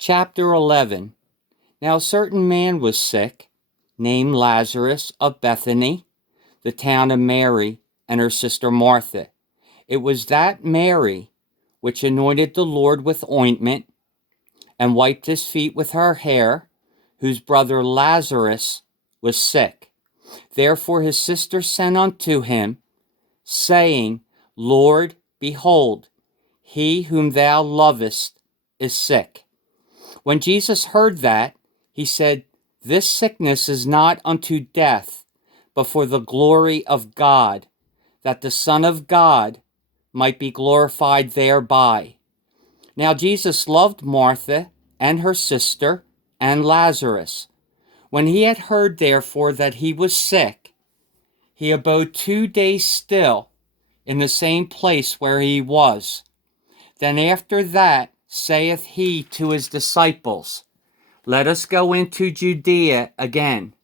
Chapter 11. Now a certain man was sick, named Lazarus of Bethany, the town of Mary and her sister Martha. It was that Mary which anointed the Lord with ointment and wiped his feet with her hair, whose brother Lazarus was sick. Therefore his sister sent unto him, saying, Lord, behold, he whom thou lovest is sick. When Jesus heard that, he said, This sickness is not unto death, but for the glory of God, that the Son of God might be glorified thereby. Now Jesus loved Martha and her sister and Lazarus. When he had heard therefore that he was sick, he abode 2 days still in the same place where he was. Then after that saith he to his disciples, Let us go into Judea again.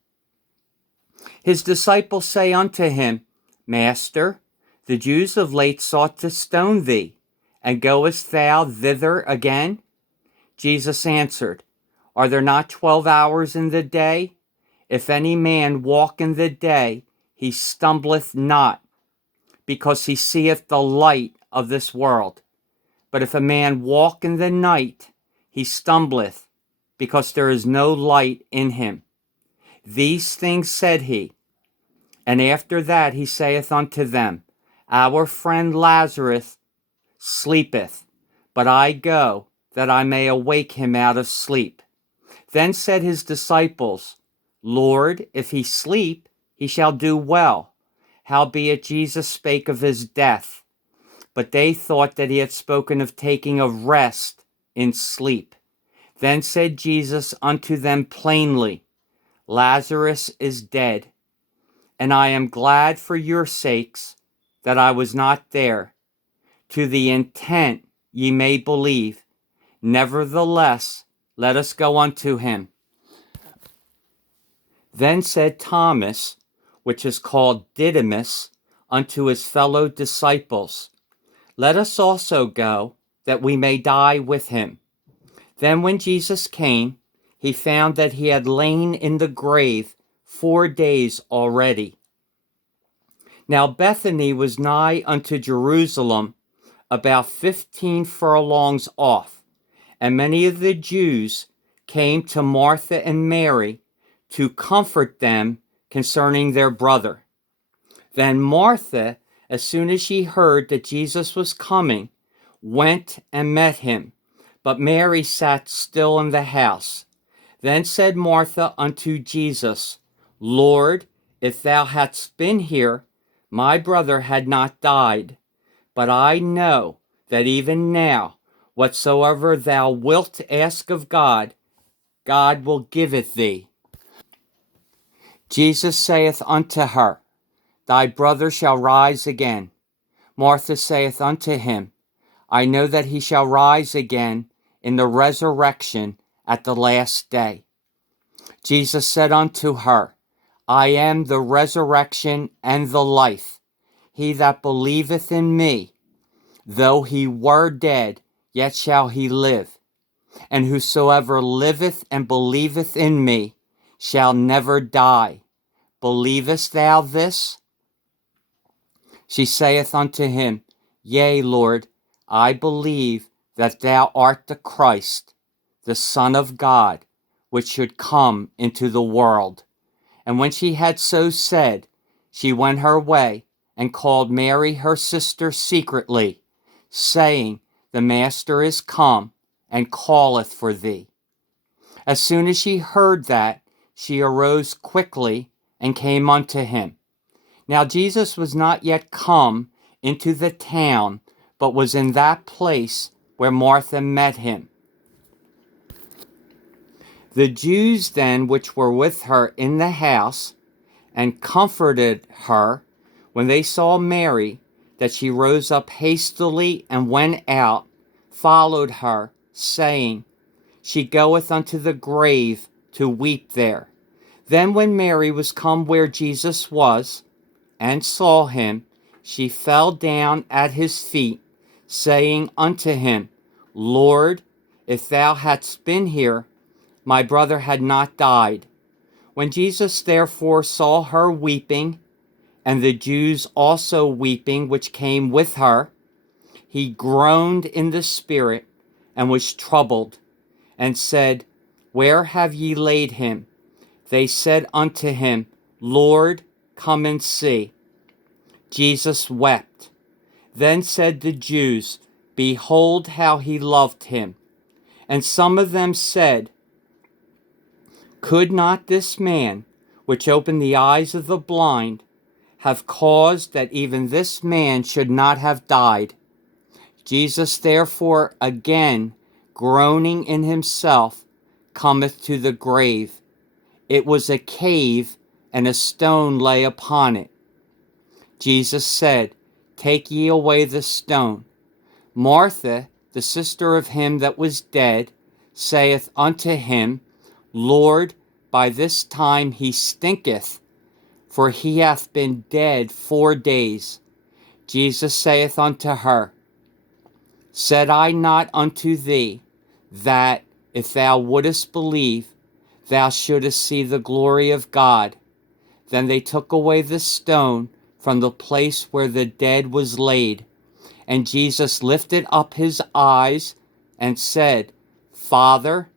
His disciples say unto him, Master, the Jews of late sought to stone thee, and goest thou thither again? Jesus answered, Are there not 12 hours in the day? If any man walk in the day, he stumbleth not, because he seeth the light of this world. But if a man walk in the night, he stumbleth, because there is no light in him. These things said he. And after that he saith unto them, Our friend Lazarus sleepeth, but I go, that I may awake him out of sleep. Then said his disciples, Lord, if he sleep, he shall do well. Howbeit Jesus spake of his death. But they thought that he had spoken of taking a rest in sleep. Then said Jesus unto them plainly, Lazarus is dead, and I am glad for your sakes that I was not there, to the intent ye may believe. Nevertheless, let us go unto him. Then said Thomas, which is called Didymus, unto his fellow disciples, Let us also go, that we may die with him. Then when Jesus came, he found that he had lain in the grave 4 days already. Now Bethany was nigh unto Jerusalem, about 15 furlongs off, and many of the Jews came to Martha and Mary to comfort them concerning their brother. Then Martha, as soon as she heard that Jesus was coming, went and met him, but Mary sat still in the house. Then said Martha unto Jesus, Lord, if thou hadst been here, my brother had not died. But I know that even now, whatsoever thou wilt ask of God, God will give it thee. Jesus saith unto her, Thy brother shall rise again. Martha saith unto him, I know that he shall rise again in the resurrection at the last day. Jesus said unto her, I am the resurrection and the life. He that believeth in me, though he were dead, yet shall he live. And whosoever liveth and believeth in me shall never die. Believest thou this? She saith unto him, Yea, Lord, I believe that thou art the Christ, the Son of God, which should come into the world. And when she had so said, she went her way, and called Mary her sister secretly, saying, The Master is come, and calleth for thee. As soon as she heard that, she arose quickly, and came unto him. Now Jesus was not yet come into the town, but was in that place where Martha met him. The Jews then which were with her in the house, and comforted her, when they saw Mary, that she rose up hastily and went out, followed her, saying, She goeth unto the grave to weep there. Then when Mary was come where Jesus was, and saw him, she fell down at his feet, saying unto him, Lord, if thou hadst been here, my brother had not died. When Jesus therefore saw her weeping, and the Jews also weeping which came with her, he groaned in the spirit, and was troubled, and said, Where have ye laid him? They said unto him, Lord, come and see. Jesus wept. Then said the Jews, Behold how he loved him. And some of them said, Could not this man, which opened the eyes of the blind, have caused that even this man should not have died? Jesus therefore again, groaning in himself, cometh to the grave. It was a cave, and a stone lay upon it. Jesus said, Take ye away the stone. Martha, the sister of him that was dead, saith unto him, Lord, by this time he stinketh, for he hath been dead 4 days. Jesus saith unto her, Said I not unto thee, that, if thou wouldest believe, thou shouldest see the glory of God? Then they took away the stone from the place where the dead was laid. And Jesus lifted up his eyes and said, Father,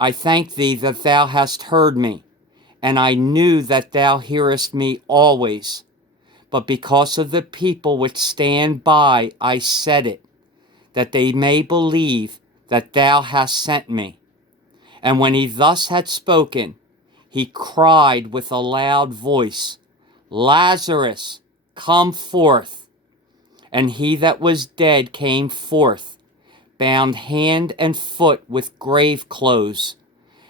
I thank thee that thou hast heard me, and I knew that thou hearest me always. But because of the people which stand by, I said it, that they may believe that thou hast sent me. And when he thus had spoken, he cried with a loud voice, Lazarus, come forth. And he that was dead came forth, bound hand and foot with grave clothes,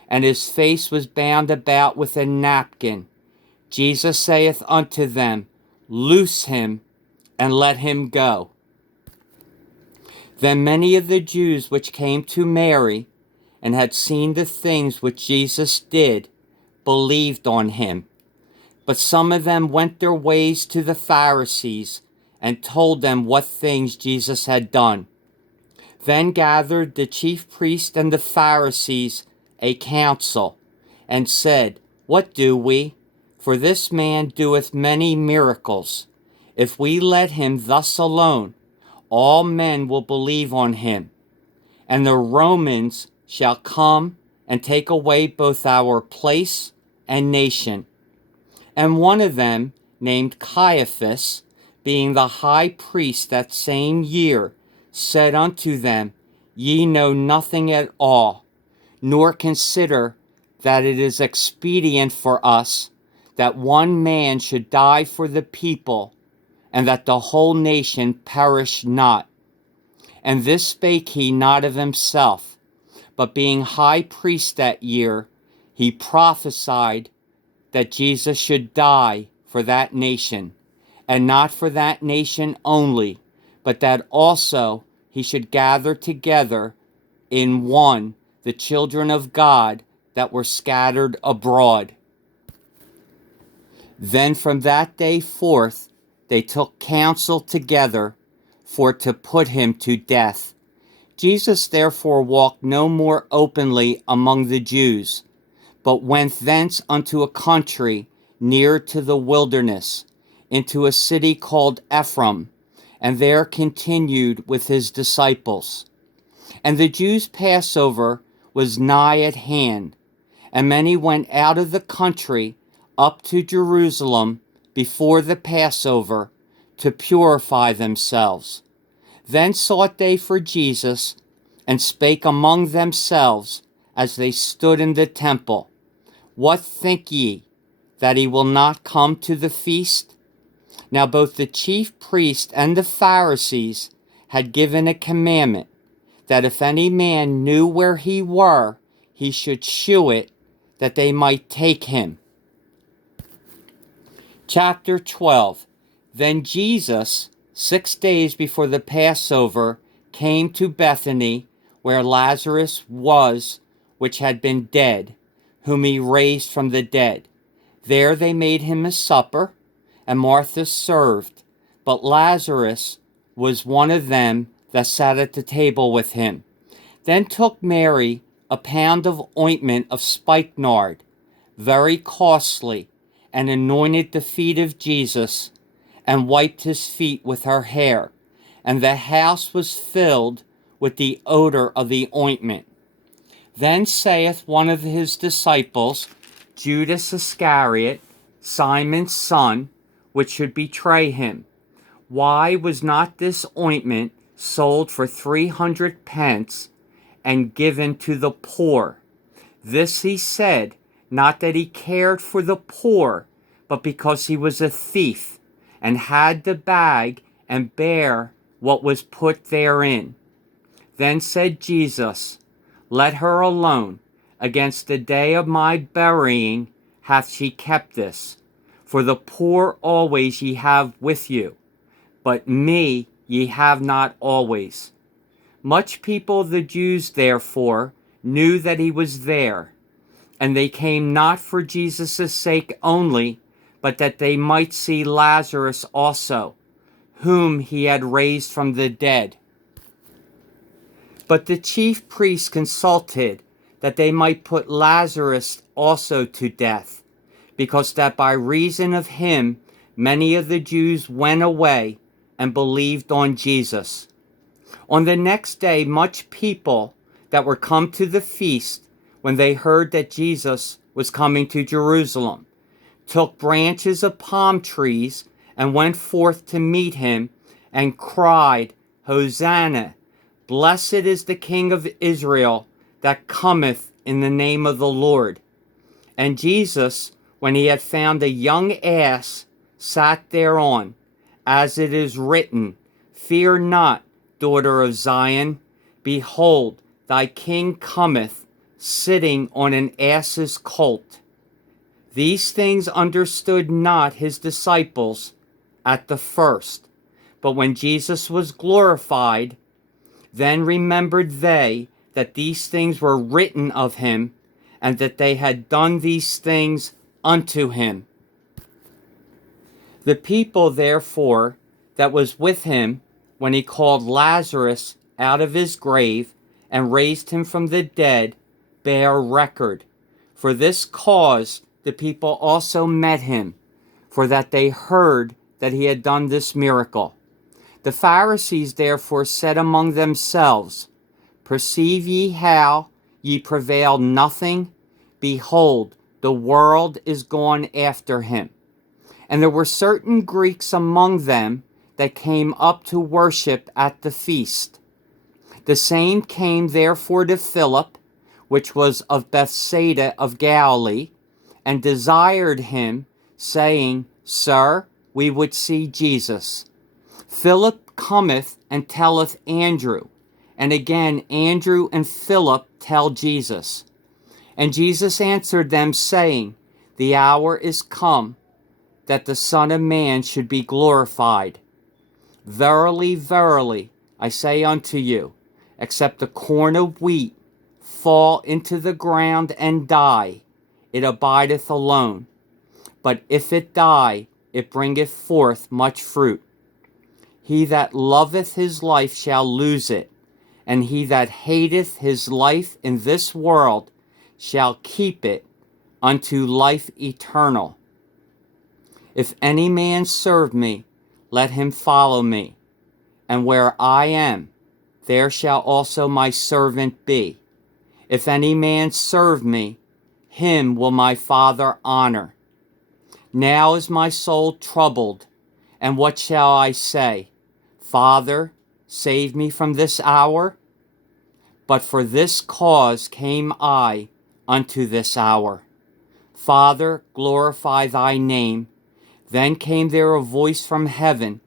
and his face was bound about with a napkin. Jesus saith unto them, Loose him, and let him go. Then many of the Jews which came to Mary, and had seen the things which Jesus did, believed on him. But some of them went their ways to the Pharisees, and told them what things Jesus had done. Then gathered the chief priests and the Pharisees a council, and said, What do we? For this man doeth many miracles. If we let him thus alone, all men will believe on him. And the Romans shall come and take away both our place and nation. And one of them, named Caiaphas, being the high priest that same year, said unto them, Ye know nothing at all, nor consider that it is expedient for us that one man should die for the people, and that the whole nation perish not. And this spake he not of himself, but being high priest that year, he prophesied that Jesus should die for that nation, and not for that nation only, but that also he should gather together in one the children of God that were scattered abroad. Then from that day forth they took counsel together for to put him to death. Jesus therefore walked no more openly among the Jews, but went thence unto a country near to the wilderness, into a city called Ephraim, and there continued with his disciples. And the Jews' Passover was nigh at hand, and many went out of the country up to Jerusalem before the Passover to purify themselves. Then sought they for Jesus, and spake among themselves as they stood in the temple, What think ye, that he will not come to the feast? Now both the chief priests and the Pharisees had given a commandment, that if any man knew where he were, he should shew it, that they might take him. Chapter 12. Then Jesus, 6 days before the Passover, came to Bethany, where Lazarus was, which had been dead, whom he raised from the dead. There they made him a supper, and Martha served, but Lazarus was one of them that sat at the table with him. Then took Mary a pound of ointment of spikenard, very costly, and anointed the feet of Jesus, and wiped his feet with her hair. And the house was filled with the odor of the ointment. Then saith one of his disciples, Judas Iscariot, Simon's son, which should betray him, why was not this ointment sold for 300 pence and given to the poor? This he said, not that he cared for the poor, but because he was a thief, and had the bag and bare what was put therein. Then said Jesus, let her alone. Against the day of my burying hath she kept this. For the poor always ye have with you, but me ye have not always. Much people of the Jews therefore knew that he was there, and they came not for Jesus' sake only, but that they might see Lazarus also, whom he had raised from the dead. But the chief priests consulted that they might put Lazarus also to death, because that by reason of him many of the Jews went away and believed on Jesus. On the next day much people that were come to the feast, when they heard that Jesus was coming to Jerusalem, took branches of palm trees and went forth to meet him, and cried, Hosanna! Blessed is the King of Israel that cometh in the name of the Lord. And Jesus, when he had found a young ass, sat thereon, as it is written, Fear not, daughter of Zion. Behold, thy King cometh, sitting on an ass's colt. These things understood not his disciples at the first, but when Jesus was glorified, then remembered they that these things were written of him, and that they had done these things unto him. The people therefore that was with him, when he called Lazarus out of his grave, and raised him from the dead, bear record. For this cause the people also met him, for that they heard that he had done this miracle. The Pharisees therefore said among themselves, Perceive ye how ye prevail nothing? Behold, the world is gone after him. And there were certain Greeks among them that came up to worship at the feast. The same came therefore to Philip, which was of Bethsaida of Galilee, and desired him, saying, Sir, we would see Jesus. Philip cometh and telleth Andrew, and again Andrew and Philip tell Jesus. And Jesus answered them, saying, The hour is come, that the Son of Man should be glorified. Verily, verily, I say unto you, except a corn of wheat fall into the ground and die, it abideth alone. But if it die, it bringeth forth much fruit. He that loveth his life shall lose it, and he that hateth his life in this world shall keep it unto life eternal. If any man serve me, let him follow me, and where I am, there shall also my servant be. If any man serve me, him will my Father honor. Now is my soul troubled, and what shall I say? Father, save me from this hour? But for this cause came I unto this hour. Father, glorify thy name. Then came there a voice from heaven,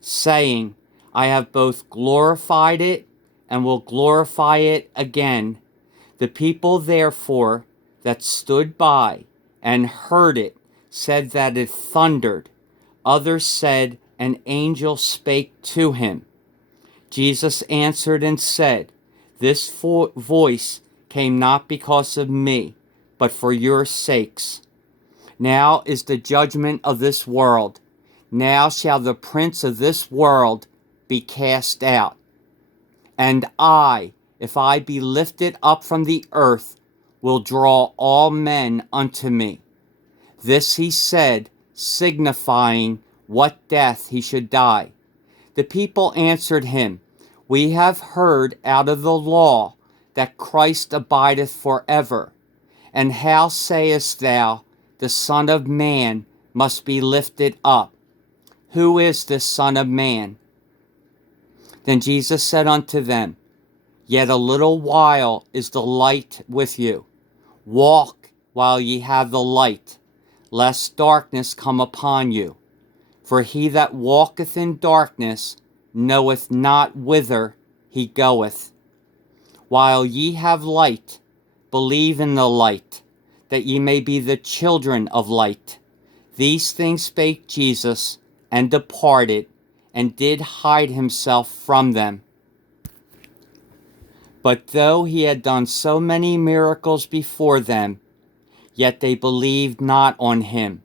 saying, I have both glorified it and will glorify it again. The people therefore that stood by and heard it said that it thundered. Others said, an angel spake to him. Jesus answered and said, This voice came not because of me, but for your sakes. Now is the judgment of this world. Now shall the prince of this world be cast out. And I if I be lifted up from the earth, will draw all men unto me. This he said, signifying what death he should die. The people answered him, We have heard out of the law that Christ abideth forever. And how sayest thou, the Son of Man must be lifted up? Who is this Son of Man? Then Jesus said unto them, Yet a little while is the light with you. Walk while ye have the light, lest darkness come upon you. For he that walketh in darkness knoweth not whither he goeth. While ye have light, believe in the light, that ye may be the children of light. These things spake Jesus, and departed, and did hide himself from them. But though he had done so many miracles before them, yet they believed not on him,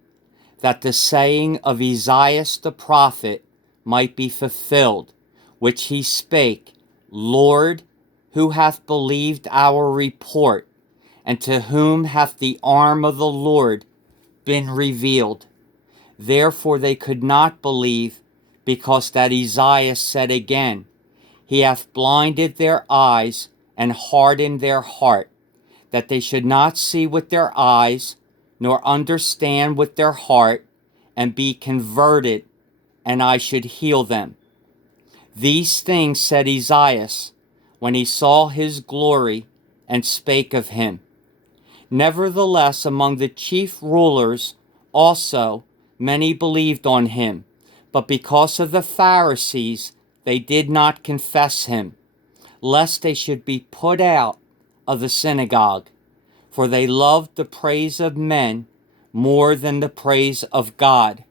that the saying of Esaias the prophet might be fulfilled, which he spake, Lord, who hath believed our report, and to whom hath the arm of the Lord been revealed? Therefore they could not believe, because that Esaias said again, He hath blinded their eyes and hardened their heart, that they should not see with their eyes, nor understand with their heart, and be converted, and I should heal them. These things said Esaias, when he saw his glory, and spake of him. Nevertheless, among the chief rulers also many believed on him, but because of the Pharisees they did not confess him, lest they should be put out of the synagogue. For they loved the praise of men more than the praise of God.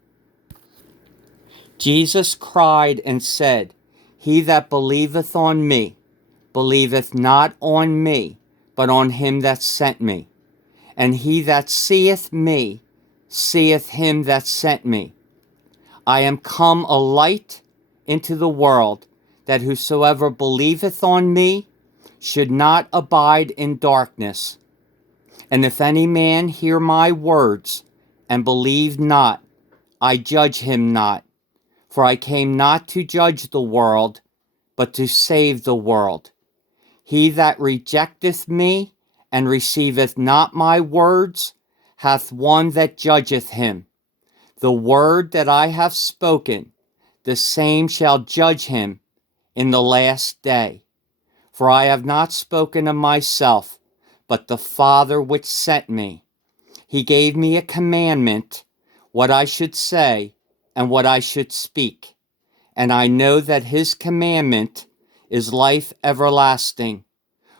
Jesus cried and said, He that believeth on me, believeth not on me, but on him that sent me. And he that seeth me, seeth him that sent me. I am come a light into the world, that whosoever believeth on me should not abide in darkness. And if any man hear my words, and believe not, I judge him not. For I came not to judge the world, but to save the world. He that rejecteth me, and receiveth not my words, hath one that judgeth him. The word that I have spoken, the same shall judge him in the last day. For I have not spoken of myself, but the Father which sent me. He gave me a commandment, what I should say and what I should speak. And I know that his commandment is life everlasting.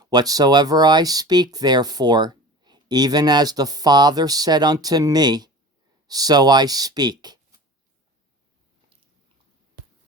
Whatsoever I speak, therefore, even as the Father said unto me, so I speak.